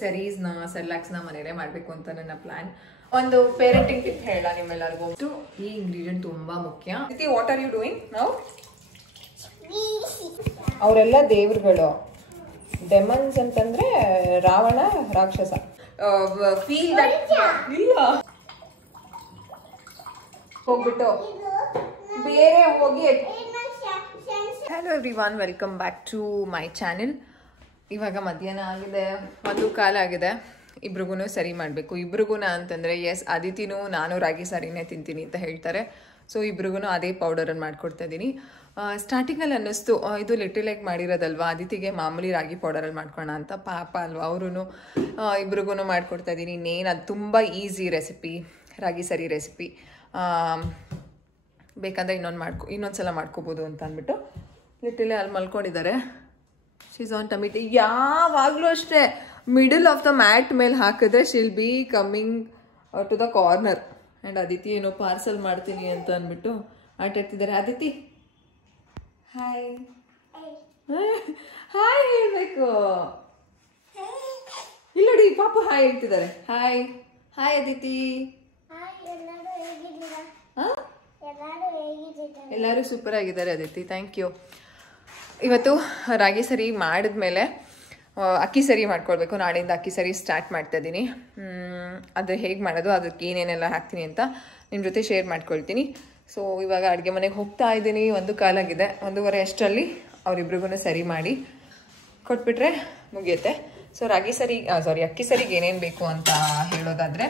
ಸೆರೀಸ್ನ ಸೆರ್ಲಾಕ್ಸ್ನ ಮನೇಲೆ ಮಾಡಬೇಕು ಅಂತ ನನ್ನ ಪ್ಲಾನ್. ಒಂದು ಪೇರೆಂಟಿಂಗ್ ಟಿಪ್ ಹೇಳ ನಿಮ್ಮೆಲ್ಲರಿಗೂ. ಈ ಇಂಗ್ರೀಡಿಯೆಂಟ್ ತುಂಬಾ ಮುಖ್ಯ. What are you doing now? ಅವರೆಲ್ಲ ದೇವ್ರುಗಳು. ಡೆಮನ್ಸ್ ಅಂತಂದ್ರೆ ರಾವಣ ರಾಕ್ಷಸ. ಫೀಲ್ ದಟ್ ಇಲ್ಲ ಹೋಗ್ಬಿಟ್ಟು ಬೇರೆ ಹೋಗಿ. Hello everyone, welcome back to my channel. ಇವಾಗ ಮಧ್ಯಾಹ್ನ ಆಗಿದೆ, 1:15 ಆಗಿದೆ. ಇಬ್ರಿಗೂ ಸರಿ ಮಾಡಬೇಕು. ಇಬ್ರಿಗೂ ಅಂತಂದರೆ ಎಸ್, ಅದಿತಿನೂ ನಾನು ರಾಗಿ ಸಾರಿನೇ ತಿಂತೀನಿ ಅಂತ ಹೇಳ್ತಾರೆ. ಸೊ ಇಬ್ರಿಗೂ ಅದೇ ಪೌಡರನ್ನು ಮಾಡ್ಕೊಡ್ತಾ ಇದ್ದೀನಿ. ಸ್ಟಾರ್ಟಿಂಗಲ್ಲಿ ಅನ್ನಿಸ್ತು ಇದು ಲಿಟಲ್ ಎಗ್ ಮಾಡಿರೋದಲ್ವಾ, ಅದಿತಿಗೆ ಮಾಮೂಲಿ ರಾಗಿ ಪೌಡರಲ್ಲಿ ಮಾಡ್ಕೊಳ್ಳೋಣ ಅಂತ. ಪಾಪ ಅಲ್ವಾ, ಅವ್ರೂ ಇಬ್ರಿಗೂ ಮಾಡ್ಕೊಡ್ತಾ ಇದ್ದೀನಿ. ಇನ್ನೇನು ಅದು ತುಂಬ ಈಸಿ ರೆಸಿಪಿ, ರಾಗಿ ಸರಿ ರೆಸಿಪಿ. ಬೇಕಂದರೆ ಇನ್ನೊಂದ್ಸಲ ಮಾಡ್ಕೋಬೋದು ಅಂತ ಅಂದ್ಬಿಟ್ಟು ಲಿಟಲ್ ಅಲ್ಲಿ ಮಲ್ಕೊಂಡಿದ್ದಾರೆ. She's on ಟಮಿಟಿ. ಯಾವಾಗಲೂ ಅಷ್ಟೇ ಮಿಡಲ್ ಆಫ್ ದ ಮ್ಯಾಟ್ ಮೇಲೆ ಹಾಕಿದ್ರೆ she'll be coming to the corner. And Aditi ಏನೋ ಪಾರ್ಸಲ್ ಮಾಡ್ತೀನಿ ಅಂತ ಅಂದ್ಬಿಟ್ಟು ಆಟ ಆಡ್ತಿದ್ದಾರೆ. ಅದಿತಿ ಹಾಯ್ ಹಾಯ್ ಹೇಳ್ಬೇಕು. ಇಲ್ಲಡಿ ಪಾಪ ಹಾಯ್ ಹೇಳ್ತಿದ್ದಾರೆ. Hi hi Aditi. ಎಲ್ಲರೂ ಸೂಪರ್ ಆಗಿದ್ದಾರೆ ಅದಿತಿ, ಥ್ಯಾಂಕ್ ಯು. ಇವತ್ತು ರಾಗಿ ಸರಿ ಮಾಡಿದ್ಮೇಲೆ ಅಕ್ಕಿ ಸರಿ ಮಾಡ್ಕೊಳ್ಬೇಕು. ನಾಳೆಯಿಂದ ಅಕ್ಕಿ ಸರಿ ಸ್ಟಾರ್ಟ್ ಮಾಡ್ತಾ ಇದ್ದೀನಿ. ಅದು ಹೇಗೆ ಮಾಡೋದು, ಅದಕ್ಕೆ ಏನೇನೆಲ್ಲ ಹಾಕ್ತೀನಿ ಅಂತ ನಿಮ್ಮ ಜೊತೆ ಶೇರ್ ಮಾಡ್ಕೊಳ್ತೀನಿ. ಸೊ ಇವಾಗ ಅಡುಗೆ ಮನೆಗೆ ಹೋಗ್ತಾ ಇದ್ದೀನಿ. 1:15 ಆಗಿದೆ. 1:15 ಅಷ್ಟರಲ್ಲಿ ಅವರಿಬ್ರಿಗೂ ಸರಿ ಮಾಡಿ ಕೊಟ್ಬಿಟ್ರೆ ಮುಗಿಯುತ್ತೆ. ಸೊ ಅಕ್ಕಿ ಸರಿಗೆ ಏನೇನು ಬೇಕು ಅಂತ ಹೇಳೋದಾದರೆ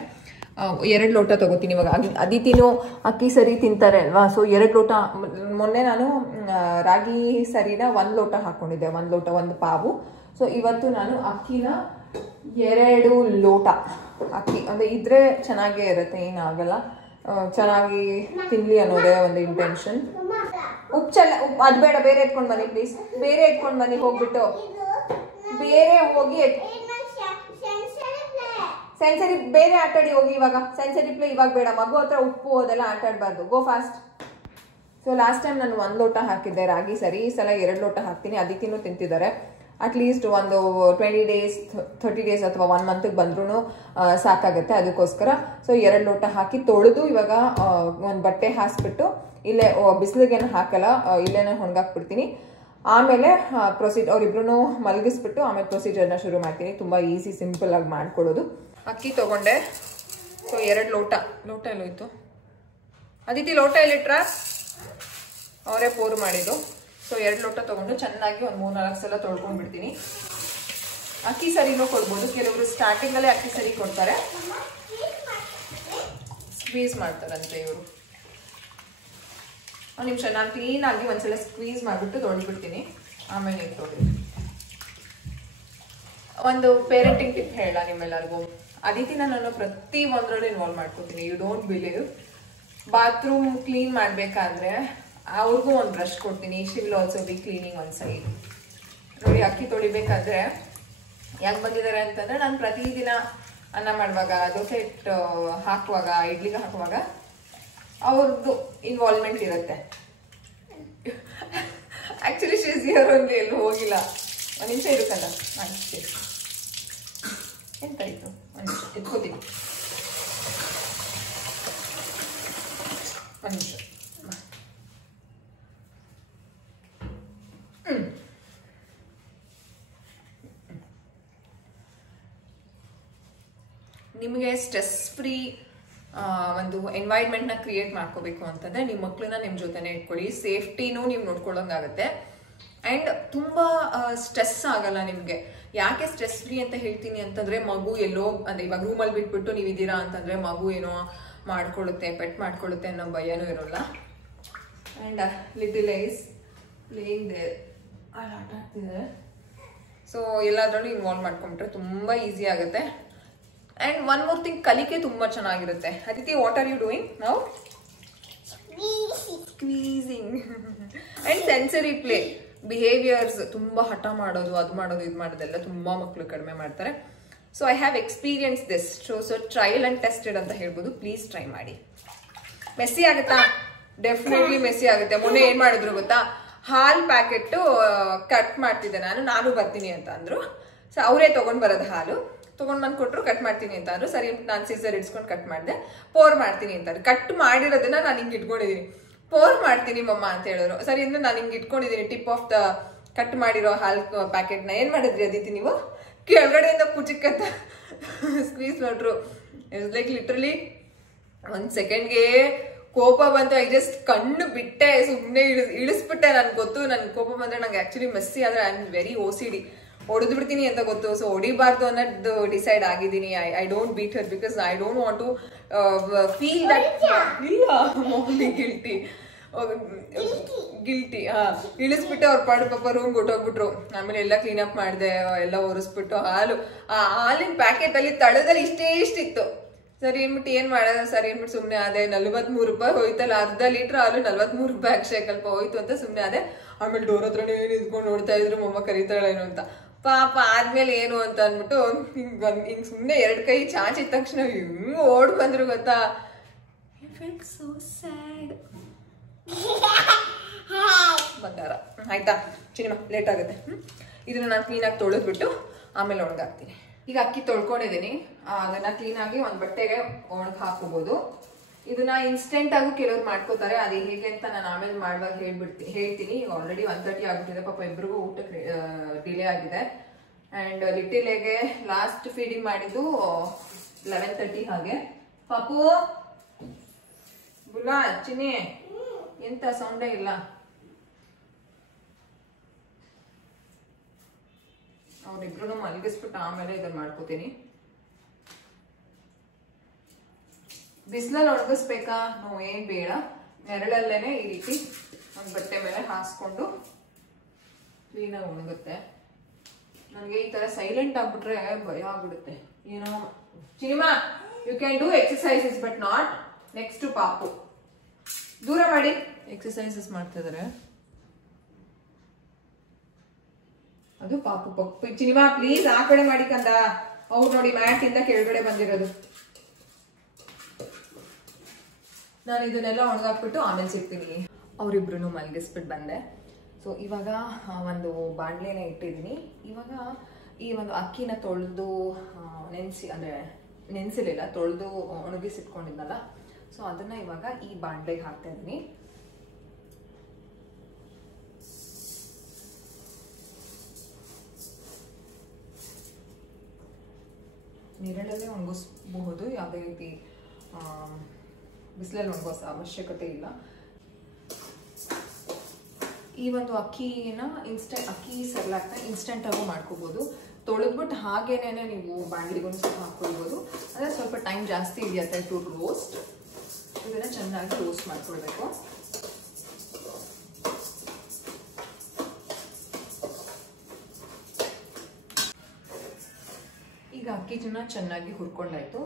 2 ಲೋಟ ತೊಗೋತೀನಿ. ಇವಾಗ ಅದಿತಿನೂ ಅಕ್ಕಿ ಸರಿ ತಿಂತಾರೆ ಅಲ್ವಾ, ಸೊ 2 ಲೋಟ. ಮೊನ್ನೆ ನಾನು ರಾಗಿ ಸರಿನ 1 ಲೋಟ ಹಾಕ್ಕೊಂಡಿದ್ದೆ, 1 ಲೋಟ 1 ಪಾವು. ಸೊ ಇವತ್ತು ನಾನು ಅಕ್ಕಿನ 2 ಲೋಟ ಅಕ್ಕಿ ಅಂದರೆ ಇದ್ರೆ ಚೆನ್ನಾಗೇ ಇರುತ್ತೆ, ಏನಾಗಲ್ಲ. ಚೆನ್ನಾಗಿ ತಿನ್ಲಿ ಅನ್ನೋದೇ ಒಂದು ಇಂಟೆನ್ಷನ್. ಅದು ಬೇಡ, ಬೇರೆ ಎತ್ಕೊಂಡು ಬನ್ನಿ ಪ್ಲೀಸ್. ಬೇರೆ ಎತ್ಕೊಂಡು ಬನ್ನಿ, ಹೋಗ್ಬಿಟ್ಟು ಬೇರೆ ಹೋಗಿ ಸೆನ್ಸರಿ ಬೇರೆ ಆಟಾಡಿ ಹೋಗಿ. ಇವಾಗ ಸೆನ್ಸರಿ ಪ್ಲೇ ಇವಾಗ ಬೇಡ, ಮಗು ಹತ್ರ ಉಪ್ಪು ಅದೆಲ್ಲ ಆಟಾಡಬಾರ್ದು. Go fast. So last time ನಾನು 1 ಲೋಟ ಹಾಕಿದ್ದೆ ರಾಗಿ ಸರಿ, ಈ ಸಲ 2 ಲೋಟ ಹಾಕ್ತೀನಿ. ಅದಿತಿನೂ ತಿಂತಿದ್ದಾರೆ. ಅಟ್ಲೀಸ್ಟ್ ಒಂದು 20 ಡೇಸ್ 30 ಡೇಸ್ ಅಥವಾ 1 ಮಂತ್ಗೆ ಬಂದ್ರೂ ಸಾಕಾಗುತ್ತೆ. ಅದಕ್ಕೋಸ್ಕರ ಸೊ 2 ಲೋಟ ಹಾಕಿ ತೊಳೆದು ಇವಾಗ ಒಂದು ಬಟ್ಟೆ ಹಾಸ್ಬಿಟ್ಟು ಇಲ್ಲೇ ಬಿಸಿಲಿಗೇನು ಹಾಕಲ್ಲ, ಇಲ್ಲೇನೆ ಒಣಗಾಕ್ಬಿಡ್ತೀನಿ. ಆಮೇಲೆ ಅವರಿಬ್ರು ಮಲಗಿಸ್ಬಿಟ್ಟು ಆಮೇಲೆ ಪ್ರೊಸೀಜರ್ನ ಶುರು ಮಾಡ್ತೀನಿ. ತುಂಬ ಈಸಿ, ಸಿಂಪಲ್ ಆಗಿ ಮಾಡ್ಕೊಳ್ಳೋದು. ಅಕ್ಕಿ ತೊಗೊಂಡೆ. ಸೊ 2 ಲೋಟ ಎಲ್ಲೋಯ್ತು ಅದಿತಿ? ಲೋಟ ಎಲ್ಲಿಟ್ರ? ಅವರೇ ಪೋರು ಮಾಡಿದ್ದು. ಸೊ 2 ಲೋಟ ತೊಗೊಂಡು ಚೆನ್ನಾಗಿ ಒಂದು 3-4 ಸಲ ತೊಳ್ಕೊಂಡ್ಬಿಡ್ತೀನಿ. ಅಕ್ಕಿ ಸರಿನೂ ಕೊಡ್ಬೋದು. ಕೆಲವರು ಸ್ಟಾರ್ಟಿಂಗಲ್ಲೇ ಅಕ್ಕಿ ಸರಿ ಕೊಡ್ತಾರೆ, ಸ್ಕ್ವೀಸ್ ಮಾಡ್ತಾರಂತೆ ಇವರು. ಒಂದು ನಿಮಿಷ, ನಾನು ಕ್ಲೀನಾಗಿ ಒಂದ್ಸಲ ಸ್ಕ್ವೀಸ್ ಮಾಡಿಬಿಟ್ಟು ತೊಳ್ಬಿಡ್ತೀನಿ, ಆಮೇಲೆ ನೀವು ತೊಳಿ. ಒಂದು ಪೇರೆಂಟಿಂಗ್ ಟಿಪ್ ಹೇಳ ನಿಮ್ಮೆಲ್ಲರಿಗೂ. ಅದಿತಿನ ನಾನು ಪ್ರತಿ ಒಂದರಲ್ಲೂ ಇನ್ವಾಲ್ವ್ ಮಾಡ್ಕೊತೀನಿ. You don't believe. Bathroom clean ಮಾಡಬೇಕಾದ್ರೆ ಅವ್ರಿಗೂ ಒಂದು ಬ್ರಷ್ ಕೊಡ್ತೀನಿ. She will also be cleaning ಒಂದು ಸೈಡ್. ನೋಡಿ, ಅಕ್ಕಿ ತೊಳಿಬೇಕಾದ್ರೆ ಯಾಕೆ ಬಂದಿದ್ದಾರೆ ಅಂತಂದ್ರೆ, ನಾನು ಪ್ರತಿದಿನ ಅನ್ನ ಮಾಡುವಾಗ, ದೋಸೆ ಹಿಟ್ಟು ಹಾಕುವಾಗ, ಇಡ್ಲಿಗೆ ಹಾಕುವಾಗ ಅವ್ರದ್ದು ಇನ್ವಾಲ್ವ್ಮೆಂಟ್ ಇರುತ್ತೆ. Actually she is here only, ಎಲ್ಲೂ ಹೋಗಿಲ್ಲ. ಒಂದು ನಿಮಿಷ ಇರುತ್ತಲ್ಲ, ಎಂತ ಆಯ್ತು, ಒಂದು ನಿಮಿಷ ಎತ್ಕೋತೀನಿ. ಒಂದು ನಿಮಿಷ. ನಿಮಗೆ ಸ್ಟ್ರೆಸ್ ಫ್ರೀ ಒಂದು ಎನ್ವೈರ್ಮೆಂಟ್ನ ಕ್ರಿಯೇಟ್ ಮಾಡ್ಕೋಬೇಕು ಅಂತಂದರೆ ನಿಮ್ಮ ಮಕ್ಕಳನ್ನ ನಿಮ್ಮ ಜೊತೆನೇ ಇಟ್ಕೊಳ್ಳಿ. ಸೇಫ್ಟಿನೂ ನೀವು ನೋಡ್ಕೊಳ್ಳೋಂಗಾಗುತ್ತೆ. ಆ್ಯಂಡ್ ತುಂಬ ಸ್ಟ್ರೆಸ್ ಆಗಲ್ಲ ನಿಮಗೆ. ಯಾಕೆ ಸ್ಟ್ರೆಸ್ ಫ್ರೀ ಅಂತ ಹೇಳ್ತೀನಿ ಅಂತಂದರೆ, ಮಗು ಎಲ್ಲೋ ಅಂದರೆ ಇವಾಗ ರೂಮಲ್ಲಿ ಬಿಟ್ಬಿಟ್ಟು ನೀವು ಇದ್ದೀರಾ ಅಂತಂದರೆ ಮಗು ಏನೋ ಮಾಡ್ಕೊಳ್ಳುತ್ತೆ, ಪೆಟ್ ಮಾಡ್ಕೊಳ್ಳುತ್ತೆ ಅನ್ನೋ ಭಯನೂ ಇರೋಲ್ಲ. And little is playing there, ಅಲ್ಲಿ ಆಟ ಆಡ್ತಿದ್ದಾರೆ. ಸೊ ಎಲ್ಲಾದ್ರೂ ಇನ್ವಾಲ್ವ್ ಮಾಡ್ಕೊಂಡ್ಬಿಟ್ರೆ ತುಂಬ ಈಸಿ ಆಗುತ್ತೆ. ಆ್ಯಂಡ್ ಒನ್ ಮೋರ್ ಥಿಂಗ್, ಕಲಿಕೆ ತುಂಬ ಚೆನ್ನಾಗಿರುತ್ತೆ. Aditi, what are you doing now? Squeezing. And sensory play, behaviours, ತುಂಬ ಹಠ ಮಾಡೋದು, ಅದು ಮಾಡೋದು, ಇದು ಮಾಡೋದೆಲ್ಲ ತುಂಬ ಮಕ್ಕಳು ಕಡಿಮೆ ಮಾಡ್ತಾರೆ. So I have experience this. So trial and tested ಅಂತ ಹೇಳ್ಬೋದು. ಪ್ಲೀಸ್ ಟ್ರೈ ಮಾಡಿ. ಮೆಸ್ಸಿ ಆಗುತ್ತಾ? ಡೆಫಿನೆಟ್ಲಿ ಮೆಸ್ಸಿ ಆಗುತ್ತೆ. ಮೊನ್ನೆ ಏನು ಮಾಡಿದ್ರು ಗೊತ್ತಾ, ಹಾಲ್ ಪ್ಯಾಕೆಟ್ ಕಟ್ ಮಾಡ್ತಿದ್ದೆ ನಾನು ಬರ್ತೀನಿ ಅಂತ ಅಂದ್ರು. ಸೊ ಅವರೇ ತೊಗೊಂಡು ಬರೋದು ಹಾಲು. ತೊಗೊಂಡು ಬಂದು ಕೊಟ್ಟರು, ಕಟ್ ಮಾಡ್ತೀನಿ ಅಂತ ಅಂದರು. ಸರಿ ನಾನು ಸೀಸರ್ ಇಡ್ಸ್ಕೊಂಡು ಕಟ್ ಮಾಡಿದೆ. ಪೋರ್ ಮಾಡ್ತೀನಿ ಅಂತಾರೆ. ಕಟ್ ಮಾಡಿರೋದನ್ನ ನಾನು ಹಿಂಗೆ ಇಟ್ಕೊಂಡಿದ್ದೀನಿ. ಪೋರ್ ಮಾಡ್ತೀನಿ ಮಮ್ಮ ಅಂತ ಹೇಳಿದ್ರು. ಸರಿ ಅಂದ್ರೆ ನಾನು ಹಿಂಗೆ ಇಟ್ಕೊಂಡಿದ್ದೀನಿ ಟಿಪ್ ಆಫ್ ದ ಕಟ್ ಮಾಡಿರೋ ಹಾಲು ಪ್ಯಾಕೆಟ್ನ. ಏನು ಮಾಡಿದ್ರಿ ಅದಿತಿ ನೀವು? ಕೆಳಗಡೆಯಿಂದ ಪುಚಿಕತ್ತ ಸ್ಕ್ವೀಸ್ ಮಾಡ್ರು. ಇಟ್ಸ್ ಲೈಕ್ ಲಿಟ್ರಲಿ 1 ಸೆಕೆಂಡ್ಗೆ ಕೋಪ ಬಂತು. ಐ ಜಸ್ಟ್ ಕಣ್ಣು ಬಿಟ್ಟೆ, ಸುಮ್ಮನೆ ಇಳಿಸ್ಬಿಟ್ಟೆ. ನನ್ಗೆ ಗೊತ್ತು ನನ್ಗೆ ಕೋಪ ಬಂದರೆ ನಂಗೆ ಆ್ಯಕ್ಚುಲಿ ಮೆಸ್ಸಿ ಆದರೆ ಐ ಆಮ್ ವೆರಿ OCD. ಹೊಡೆದು ಬಿಡ್ತೀನಿ ಅಂತ ಗೊತ್ತು. ಸೊ ಹೊಡಿಬಾರ್ದು ಅನ್ನೋದು ಡಿಸೈಡ್ ಆಗಿದ್ದೀನಿ. I don't beat her because I don't want to feel that guilty. ಇಳಿಸ್ಬಿಟ್ಟೆ ಅವ್ರ ಪಾಡು ಪಾಪ ರೂಮ್ ಕೊಟ್ಟೋಗ್ಬಿಟ್ರು. ಆಮೇಲೆ ಎಲ್ಲ ಕ್ಲೀನಪ್ ಮಾಡಿದೆ, ಎಲ್ಲ ಒರೆಸ್ಬಿಟ್ಟು ಆ ಹಾಲಿನ ಪ್ಯಾಕೆಟಲ್ಲಿ ತಳದಲ್ಲಿ ಇಷ್ಟಿತ್ತು. ಸರಿ ಏನ್ಬಿಟ್ಟು ಏನು ಮಾಡೋದು ಸರಿ ಏನ್ಬಿಟ್ಟು ಸುಮ್ಮನೆ ಅದೇ 43 ರೂಪಾಯಿ ಹೋಯ್ತಲ್ಲ, ಅರ್ಧ ಲೀಟ್ರ್ ಹಾಲು 43 ರೂಪಾಯಿ ಅಕ್ಷಯಕಲ್ಪ ಹೋಯ್ತು ಅಂತ ಸುಮ್ಮನೆ ಅದೇ. ಆಮೇಲೆ ಡೋರ್ ಹತ್ರನೇ ನಿಂತ್ಕೊಂಡು ನೋಡ್ತಾ ಇದ್ರು, ಮಮ್ಮ ಕರೀತಾಳೇನು ಅಂತ. ಪಾಪ ಆದ್ಮೇಲೆ ಏನು ಅಂತ ಅಂದ್ಬಿಟ್ಟು ಹಿಂಗೆ ಸುಮ್ಮನೆ 2 ಕೈ ಚಾಚಿದ ತಕ್ಷಣ ಹಿಂಗೆ ಓಡ್ ಬಂದ್ರು ಗೊತ್ತಾ. So sad. ಬಂಗಾರ ಆಯ್ತಾ ಚಿನಿಮಾ, ಲೇಟ್ ಆಗುತ್ತೆ. ಇದನ್ನ ನಾನು ಕ್ಲೀನಾಗಿ ತೊಳೆದ್ಬಿಟ್ಟು ಆಮೇಲೆ ಒಣಗಾಕ್ತೀನಿ. ಈಗ ಅಕ್ಕಿ ತೊಳ್ಕೊಂಡಿದ್ದೀನಿ. ಅದನ್ನ ಕ್ಲೀನಾಗಿ ಒಂದು ಬಟ್ಟೆಗೆ ಒಣಗಿ ಹಾಕೋಬಹುದು. ಇದನ್ನ ಇನ್ಸ್ಟೆಂಟ್ ಆಗಿ ಕೆಲವ್ರು ಮಾಡ್ಕೋತಾರೆ. ಅದು ಹೇಗೆ ಅಂತ ನಾನು ಆಮೇಲೆ ಮಾಡುವಾಗ ಹೇಳ್ತೀನಿ. ಈಗ ಆಲ್ರೆಡಿ 1:30 ಆಗ್ಬಿಟ್ಟಿದೆ. ಪಾಪ ಇಬ್ರಿಗೂ ಊಟಕ್ಕೆ ಡಿಲೇ ಆಗಿದೆ. ಅಂಡ್ ಲಿಟ್ಟಿಲೆಗೆ ಲಾಸ್ಟ್ ಫೀಡಿಂಗ್ ಮಾಡಿದ್ದು 11:30 ಹಾಗೆ. ಪಾಪು ಬುಲಾ ಚಿನ್ನಿ ಎಂತ ಸೌಂಡೇ ಇಲ್ಲ. ಅವ್ರಿಬ್ರು ಮಲಗಿಸ್ಬಿಟ್ಟು ಆಮೇಲೆ ಇದನ್ನ ಮಾಡ್ಕೋತೀನಿ. ಬಿಸಿಲಲ್ಲಿ ಒಣಗಿಸ್ಬೇಕಾ? ನೋ, ಏನ್ ಬೇಡ. ನೆರಳಲ್ಲೇನೆ ಈ ರೀತಿ ಒಂದು ಬಟ್ಟೆ ಮೇಲೆ ಹಾಸ್ಕೊಂಡು ಕ್ಲೀನಾಗಿ ಒಣಗುತ್ತೆ. ನನಗೆ ಈ ತರ ಸೈಲೆಂಟ್ ಆಗ್ಬಿಟ್ರೆ ಭಯ ಆಗ್ಬಿಡುತ್ತೆ. ಏನೋ ಚಿನಿಮಾ you can do exercises but not next to ಪಾಪು. ದೂರ ಮಾಡಿ. ಎಕ್ಸಸೈಸಸ್ ಮಾಡ್ತಿದಾರೆ. ಅದು ಪಾಪು ಪಪ್ಪು. ಚಿನಿಮಾ ಪ್ಲೀಸ್ ಆ ಕಡೆ ಮಾಡಿ ಕಂದ. ಅವ್ರು ನೋಡಿ ಮ್ಯಾಟ್ ಇಂದ ಕೆಳಗಡೆ ಬಂದಿರೋದು. ನಾನು ಇದನ್ನೆಲ್ಲ ಒಣಗಾಕ್ಬಿಟ್ಟು ಆಮೇಲೆ ಸಿಗ್ತೀನಿ. ಅವರಿಬ್ರು ಮಲಗಿಸ್ಬಿಟ್ಟು ಬಂದೆ. ಸೊ ಇವಾಗ ಒಂದು ಬಾಣಲೆನ ಇಟ್ಟಿದ್ದೀನಿ. ಇವಾಗ ಈ ಒಂದು ಅಕ್ಕಿನ ತೊಳೆದು ನೆನೆಸಿಲಿಲ್ಲ, ತೊಳೆದು ಒಣಗಿಸಿಟ್ಕೊಂಡಿದ್ನಲ್ಲ. ಸೊ ಅದನ್ನ ಇವಾಗ ಈ ಬಾಣಲೆಗೆ ಹಾಕ್ತಾ ಇದ್ದೀನಿ. ನೀರಳಲ್ಲೇ ಒಣಗಿಸಬಹುದು, ಯಾವುದೇ ರೀತಿ ಬಿಸಿಲಲ್ಲಿ ಒಣಗಿಸೋ ಅವಶ್ಯಕತೆ ಇಲ್ಲ. ಈ ಒಂದು ಅಕ್ಕಿನ ಅಕ್ಕಿ ಸರ್ಲಾಕ್ನ ಇನ್ಸ್ಟೆಂಟ್ ಆಗೂ ಮಾಡ್ಕೋಬಹುದು. ತೊಳೆದ್ಬಿಟ್ಟು ಹಾಗೇನೆ ನೀವು ಬಾಣಲಿಗೂ ಸ್ವಲ್ಪ ಹಾಕೊಳ್ಬೋದು. ಅಂದರೆ ಸ್ವಲ್ಪ ಟೈಮ್ ಜಾಸ್ತಿ ಹಿಡಿಯುತ್ತೆ ಟು ರೋಸ್ಟ್. ಇದನ್ನ ಚೆನ್ನಾಗಿ ರೋಸ್ಟ್ ಮಾಡ್ಕೊಳ್ಬೇಕು. ಈಗ ಅಕ್ಕಿ ಚೆನ್ನಾಗಿ ಹುರ್ಕೊಂಡಾಯ್ತು.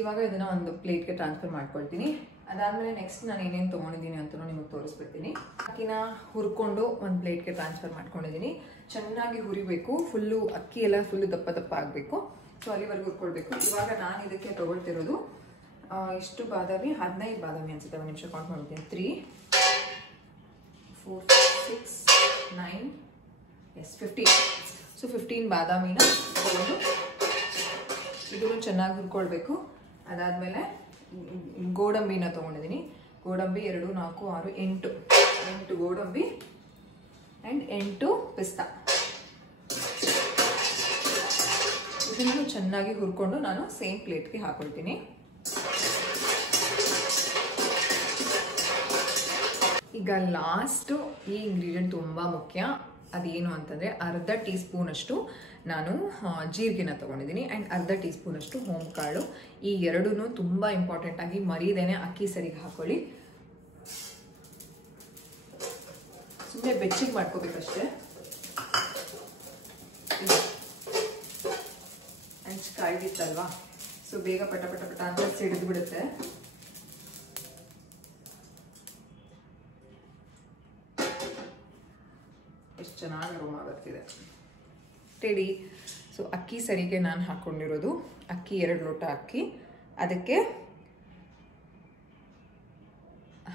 ಇವಾಗ ಇದನ್ನ ಒಂದು ಪ್ಲೇಟ್ಗೆ ಟ್ರಾನ್ಸ್ಫರ್ ಮಾಡ್ಕೊಳ್ತೀನಿ. ಅದಾದ್ಮೇಲೆ ನೆಕ್ಸ್ಟ್ ನಾನು ಏನೇನು ತೊಗೊಂಡಿದ್ದೀನಿ ಅಂತ ನಿಮಗೆ ತೋರಿಸ್ಬಿಡ್ತೀನಿ. ಅಕ್ಕಿನ ಹುರ್ಕೊಂಡು ಒಂದು ಪ್ಲೇಟ್ಗೆ ಟ್ರಾನ್ಸ್ಫರ್ ಮಾಡ್ಕೊಂಡಿದ್ದೀನಿ. ಚೆನ್ನಾಗಿ ಹುರಿಬೇಕು. ಫುಲ್ಲು ಅಕ್ಕಿ ಎಲ್ಲ ಫುಲ್ಲು ದಪ್ಪ ಆಗಬೇಕು. ಸೊ ಅಲ್ಲಿವರೆಗೂ ಹುರ್ಕೊಳ್ಬೇಕು. ಇವಾಗ ನಾನು ಇದಕ್ಕೆ ತೊಗೊಳ್ತಿರೋದು ಎಷ್ಟು ಬಾದಾಮಿ, 15 ಬಾದಾಮಿ ಅನ್ಸುತ್ತೆ. ಒಂದು ನಿಮಿಷ ಕೌಂಟ್ ಮಾಡ್ತೀನಿ. 3, 4, 6, 9, 15. ಸೊ 15 ಬಾದಾಮಿನ ತೊಗೊಂಡು ಇದನ್ನು ಚೆನ್ನಾಗಿ ಹುರ್ಕೊಳ್ಬೇಕು. ಅದಾದಮೇಲೆ ಗೋಡಂಬಿನ ತೊಗೊಂಡಿದ್ದೀನಿ. ಗೋಡಂಬಿ 2, 4, 6, 8 ಗೋಡಂಬಿ ಆ್ಯಂಡ್ 8 ಪಿಸ್ತಾ. ಇದನ್ನು ಚೆನ್ನಾಗಿ ಹುರ್ಕೊಂಡು ನಾನು ಸೇಮ್ ಪ್ಲೇಟ್ಗೆ ಹಾಕೊಳ್ತೀನಿ. ಈಗ ಲಾಸ್ಟು ಈ ಇಂಗ್ರೀಡಿಯೆಂಟ್ ತುಂಬ ಮುಖ್ಯ. ಅದೇನು ಅಂತಂದರೆ ಅರ್ಧ ಟೀ ಸ್ಪೂನಷ್ಟು ನಾನು ಜೀರಿಗೆನ ತೊಗೊಂಡಿದ್ದೀನಿ ಆ್ಯಂಡ್ ಅರ್ಧ ಟೀ ಸ್ಪೂನಷ್ಟು ಹೋಂಕಾಳು. ಈ ಎರಡೂ ತುಂಬ ಇಂಪಾರ್ಟೆಂಟಾಗಿ ಮರೀದೇನೆ ಅಕ್ಕಿ ಸರಿಗೆ ಹಾಕೊಳ್ಳಿ. ಸುಮ್ಮನೆ ಬೆಚ್ಚಿಗೆ ಮಾಡ್ಕೋಬೇಕಷ್ಟೇ. ಹಂಚ್ ಕಾಯ್ದಿತ್ತಲ್ವಾ, ಸೊ ಬೇಗ ಪಟ ಅಂತ ಸಿಡಿದು ಬಿಡುತ್ತೆ. ಎಷ್ಟು ಚೆನ್ನಾಗಿ ಅರೋಮಾ ಬರ್ತಿದೆ. ರೆಡಿ. ಸೊ ಅಕ್ಕಿ ಸರಿಗೆ ನಾನು ಹಾಕ್ಕೊಂಡಿರೋದು ಅಕ್ಕಿ 2 ಲೋಟ ಅಕ್ಕಿ, ಅದಕ್ಕೆ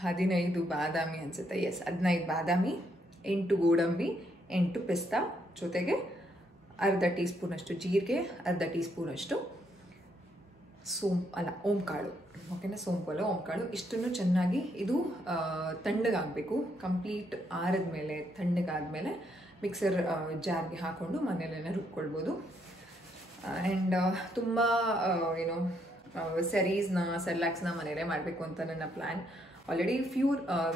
15 ಬಾದಾಮಿ ಅನ್ಸುತ್ತೆ. ಎಸ್, 15 ಬಾದಾಮಿ, 8 ಗೋಡಂಬಿ, 8 ಪಿಸ್ತಾ, ಜೊತೆಗೆ ಅರ್ಧ ಟೀ ಸ್ಪೂನಷ್ಟು ಜೀರಿಗೆ, ಅರ್ಧ ಟೀ ಸ್ಪೂನಷ್ಟು ಓಂಕಾಳು. ಓಕೆನಾ, ಸೋಂಪು ಅಲ್ಲ ಓಂಕಾಳು. ಇಷ್ಟನ್ನು ಚೆನ್ನಾಗಿ ಇದು ತಣ್ಣಗಾಗಬೇಕು. ಕಂಪ್ಲೀಟ್ ಆರಿದ್ಮೇಲೆ ತಣ್ಣಗಾದ್ಮೇಲೆ ಮಿಕ್ಸರ್ ಜಾರ್ಗೆ ಹಾಕ್ಕೊಂಡು ಮನೆಯಲ್ಲೇನೆ ರುಬ್ಕೊಳ್ಬೋದು. ಆ್ಯಂಡ್ ತುಂಬ ಸೆರ್ಲ್ಯಾಕ್ಸ್ನ ಮನೆಯಲ್ಲೇ ಮಾಡಬೇಕು ಅಂತ ನನ್ನ ಪ್ಲ್ಯಾನ್. ಆಲ್ರೆಡಿ ಫ್ಯೂ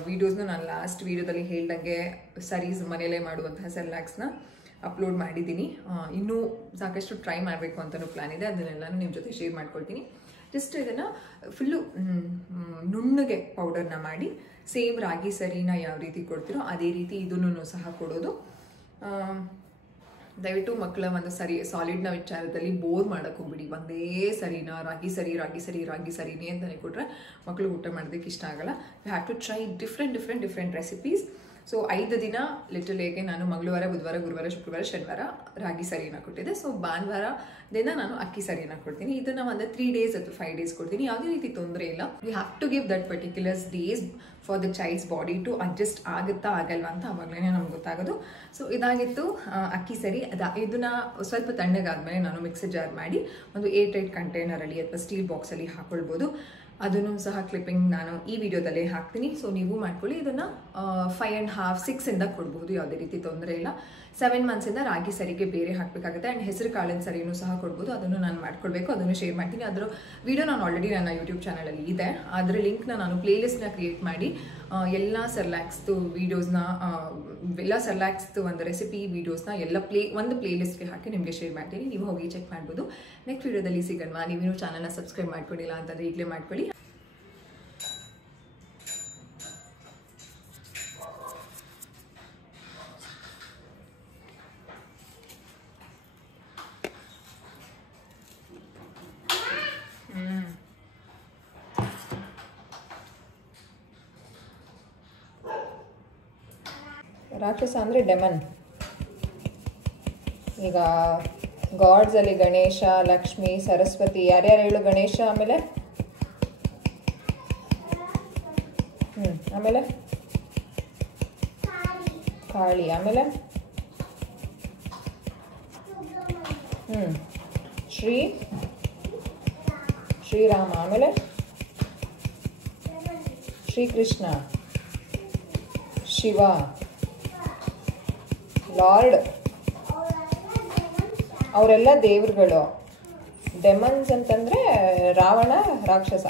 ವೀಡಿಯೋಸ್ನ ನಾನು ಲಾಸ್ಟ್ ವೀಡಿಯೋದಲ್ಲಿ ಹೇಳ್ದಂಗೆ ಸರೀಸ್ ಮನೆಯಲ್ಲೇ ಮಾಡುವಂತಹ ಸೆರ್ಲ್ಯಾಕ್ಸ್ನ ಅಪ್ಲೋಡ್ ಮಾಡಿದ್ದೀನಿ. ಇನ್ನೂ ಸಾಕಷ್ಟು ಟ್ರೈ ಮಾಡಬೇಕು ಅಂತಲೂ ಪ್ಲ್ಯಾನ್ ಇದೆ. ಅದನ್ನೆಲ್ಲನೂ ನಿಮ್ಮ ಜೊತೆ ಶೇರ್ ಮಾಡ್ಕೊಳ್ತೀನಿ. ಜಸ್ಟ್ ಇದನ್ನು ಫುಲ್ಲು ನುಣ್ಣಗೆ ಪೌಡರ್ನ ಮಾಡಿ ಸೇಮ್ ರಾಗಿ ಸರಿನ ಯಾವ ರೀತಿ ಕೊಡ್ತೀರೋ ಅದೇ ರೀತಿ ಇದನ್ನು ಸಹ ಕೊಡೋದು. ದಯವಿಟ್ಟು ಮಕ್ಕಳ ಒಂದು ಸಾಲಿಡ್ನ ವಿಚಾರದಲ್ಲಿ ಬೋರ್ ಮಾಡೋಕ್ಕೆ ಹೋಗ್ಬಿಡಿ. ಒಂದೇ ಸರಿನಾ ರಾಗಿ ಸರಿನೇ ಅಂತಲೇ ಕೊಟ್ಟರೆ ಮಕ್ಕಳು ಊಟ ಮಾಡೋದಕ್ಕೆ ಇಷ್ಟ ಆಗಲ್ಲ. You have to try different recipes. So 5 ದಿನ ಲಿಟಲ್ಗೆ ನಾನು ಮಂಗಳವಾರ, ಬುಧವಾರ, ಗುರುವಾರ, ಶುಕ್ರವಾರ, ಶನಿವಾರ ರಾಗಿ ಸರಿನ ಕೊಟ್ಟಿದ್ದೆ. ಸೊ ಭಾನುವಾರದಿಂದ ನಾನು ಅಕ್ಕಿ ಸರಿನ ಕೊಡ್ತೀನಿ. ಇದನ್ನು ಒಂದು 3 days ಅಥವಾ 5 days ಕೊಡ್ತೀನಿ. ಯಾವುದೇ ರೀತಿ ತೊಂದರೆ ಇಲ್ಲ. We have to give that particulars days for the child's body to adjust ಆಗುತ್ತಾ ಆಗಲ್ವಾ ಅಂತ ಆವಾಗಲೇ ನಮ್ಗೆ ಗೊತ್ತಾಗೋದು. ಸೊ ಇದಾಗಿತ್ತು ಅಕ್ಕಿ ಸರಿ. ಇದನ್ನ ಸ್ವಲ್ಪ ತಣ್ಣಗಾದ್ಮೇಲೆ ನಾನು ಮಿಕ್ಸರ್ ಜಾರ್ ಮಾಡಿ ಒಂದು ಏರ್ಟೈಟ್ ಕಂಟೈನರಲ್ಲಿ ಅಥವಾ ಸ್ಟೀಲ್ ಬಾಕ್ಸಲ್ಲಿ ಹಾಕೊಳ್ಬೋದು. ಅದನ್ನು ಸಹ ಕ್ಲಿಪ್ಪಿಂಗ್ ನಾನು ಈ ವಿಡಿಯೋದಲ್ಲೇ ಹಾಕ್ತೀನಿ. ಸೊ ನೀವು ಮಾಡ್ಕೊಳ್ಳಿ. ಇದನ್ನು 5.5, 6 ಕೊಡ್ಬೋದು. ಯಾವುದೇ ರೀತಿ ತೊಂದರೆ ಇಲ್ಲ. 7 months ರಾಗಿ ಸರಿಗೆ ಬೇರೆ ಹಾಕಬೇಕಾಗುತ್ತೆ. ಆ್ಯಂಡ್ ಹೆಸರು ಕಾಳಿನ ಸರಿನೂ ಸಹ ಕೊಡ್ಬೋದು. ಅದನ್ನು ನಾನು ಮಾಡ್ಕೊಳ್ಬೇಕು. ಅದನ್ನು ಶೇರ್ ಮಾಡ್ತೀನಿ. ಅದರ ವಿಡಿಯೋ ನಾನು ಆಲ್ರೆಡಿ ನನ್ನ ಯೂಟ್ಯೂಬ್ ಚಾನಲಲ್ಲಿ ಇದೆ. ಅದರ ಲಿಂಕ್ನ ನಾನು ಪ್ಲೇಲಿಸ್ಟ್ನ ಕ್ರಿಯೇಟ್ ಮಾಡಿ ಎಲ್ಲ ಸೆರ್ಲ್ಯಾಕ್ಸ್ದು ವೀಡಿಯೋಸ್ನ, ಎಲ್ಲ ಸೆರ್ಲ್ಯಾಕ್ಸ್ದು ಒಂದು ರೆಸಿಪಿ ವೀಡಿಯೋಸ್ನ ಎಲ್ಲ ಒಂದು ಪ್ಲೇಲಿಸ್ಟ್ಗೆ ಹಾಕಿ ನಿಮಗೆ ಶೇರ್ ಮಾಡ್ತೀನಿ. ನೀವು ಹೋಗಿ ಚೆಕ್ ಮಾಡ್ಬೋದು. ನೆಕ್ಸ್ಟ್ ವಿಡಿಯೋದಲ್ಲಿ ಸಿಗೋಣ. ನೀವೇನು ಚಾನಲ್ನ ಸಬ್ಸ್ಕ್ರೈಬ್ ಮಾಡ್ಕೊಂಡಿಲ್ಲ ಅಂತಂದರೆ ಈಗಲೇ ಮಾಡ್ಕೊಳ್ಳಿ. ರಾಕ್ಷಸ ಅಂದರೆ ಡೆಮನ್. ಈಗ ಗಾಡ್ಸಲ್ಲಿ ಗಣೇಶ, ಲಕ್ಷ್ಮಿ, ಸರಸ್ವತಿ, ಯಾರ್ಯಾರು ಹೇಳು? ಗಣೇಶ, ಆಮೇಲೆ ಆಮೇಲೆ ಕಾಳಿ, ಆಮೇಲೆ ಶ್ರೀರಾಮ, ಆಮೇಲೆ ಶ್ರೀಕೃಷ್ಣ, ಶಿವ, ಲಾರ್ಡ್, ಅವರೆಲ್ಲ ದೇವರುಗಳು. ಡೆಮನ್ಸ್ ಅಂತಂದರೆ ರಾವಣ, ರಾಕ್ಷಸ.